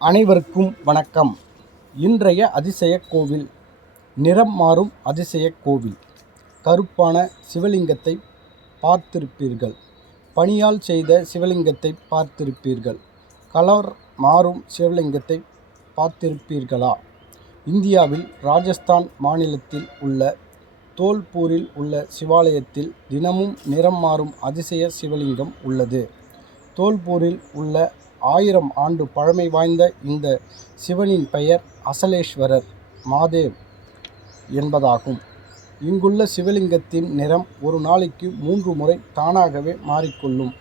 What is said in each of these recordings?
அனைவருக்கும் வணக்கம். இன்றைய அதிசய கோவில் நிறம் மாறும் அதிசய கோவில். கருப்பான சிவலிங்கத்தை பார்த்திருப்பீர்கள். பணியால் செய்த சிவலிங்கத்தை பார்த்திருப்பீர்கள். கலர் மாறும் சிவலிங்கத்தை பார்த்திருப்பீர்களா? இந்தியாவில் ராஜஸ்தான் மாநிலத்தில் உள்ள தோல்பூரில் உள்ள சிவாலயத்தில் தினமும் நிறம் மாறும் அதிசய சிவலிங்கம் உள்ளது. தோல்பூரில் உள்ள ஆயிரம் ஆண்டு பழமை வாய்ந்த இந்த சிவனின் பெயர் அசலேஸ்வரர் மாதேவ் என்பதாகும். இங்குள்ள சிவலிங்கத்தின் நிறம் ஒரு நாளைக்கு மூன்று முறை தானாகவே மாறிக்கொள்ளும்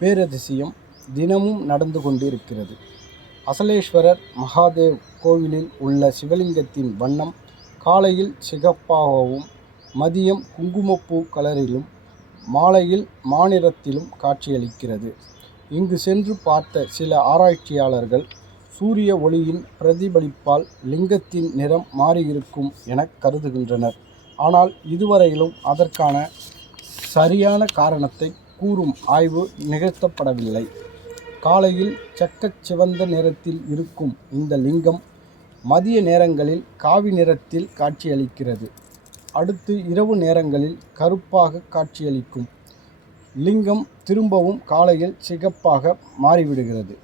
பேரதிசயம் தினமும் நடந்து கொண்டிருக்கிறது. அசலேஸ்வரர் மகாதேவ் கோவிலில் உள்ள சிவலிங்கத்தின் வண்ணம் காலையில் சிகப்பாகவும் மதியம் குங்குமப்பூ கலரிலும் மாலையில் மாநிறத்திலும் காட்சியளிக்கிறது. இங்கு சென்று பார்த்த சில ஆராய்ச்சியாளர்கள் சூரிய ஒளியின் பிரதிபலிப்பால் லிங்கத்தின் நிறம் மாறியிருக்கும் என கருதுகின்றனர். ஆனால் இதுவரையிலும் அதற்கான சரியான காரணத்தை கூறும் ஆய்வு நிகழ்த்தப்படவில்லை. காலையில் சக்கச் சிவந்த நிறத்தில் இருக்கும் இந்த லிங்கம் மதிய நேரங்களில் காவி நிறத்தில் காட்சியளிக்கிறது. அடுத்து இரவு நேரங்களில் கருப்பாக காட்சியளிக்கும். லிங்கம் திரும்பவும் காலையில் சிகப்பாக மாறிவிடுகிறது.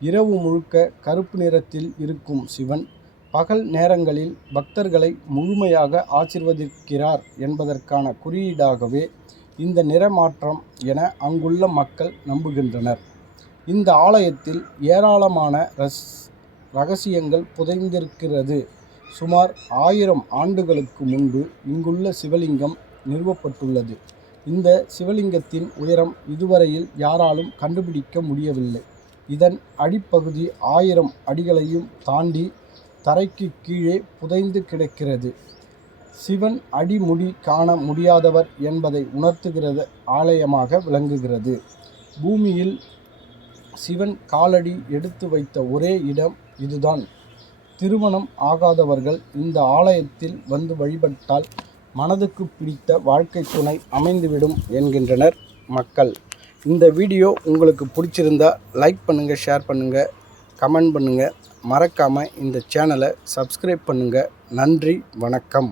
இரவு முழுக்க கருப்பு நிறத்தில் இருக்கும் சிவன் பகல் நேரங்களில் பக்தர்களை முழுமையாக ஆசிர்வதிக்கிறார் என்பதற்கான குறியீடாகவே இந்த நிறமாற்றம் என அங்குள்ள மக்கள் நம்புகின்றனர். இந்த ஆலயத்தில் ஏராளமான ரஸ் ரகசியங்கள் புதைந்திருக்கிறது. சுமார் ஆயிரம் ஆண்டுகளுக்கு முன்பு இங்குள்ள சிவலிங்கம் நிறுவப்பட்டுள்ளது. இந்த சிவலிங்கத்தின் உயரம் இதுவரையில் யாராலும் கண்டுபிடிக்க முடியவில்லை. இதன் அடிப்பகுதி ஆயிரம் அடிகளையும் தாண்டி தரைக்கு கீழே புதைந்து கிடக்கிறது. சிவன் அடிமுடி காண முடியாதவர் என்பதை உணர்த்துகிறது ஆலயமாக விளங்குகிறது. பூமியில் சிவன் காலடி எடுத்து வைத்த ஒரே இடம் இதுதான். திருமணம் ஆகாதவர்கள் இந்த ஆலயத்தில் வந்து வழிபட்டால் மனதுக்கு பிடித்த வாழ்க்கை துணை அமைந்துவிடும் என்கின்றனர் மக்கள். இந்த வீடியோ உங்களுக்கு பிடிச்சிருந்தா லைக் பண்ணுங்கள் ஷேர் பண்ணுங்கள் கமெண்ட் பண்ணுங்கள் மறக்காமல் இந்த சேனலை சப்ஸ்கிரைப் பண்ணுங்கள் நன்றி வணக்கம்.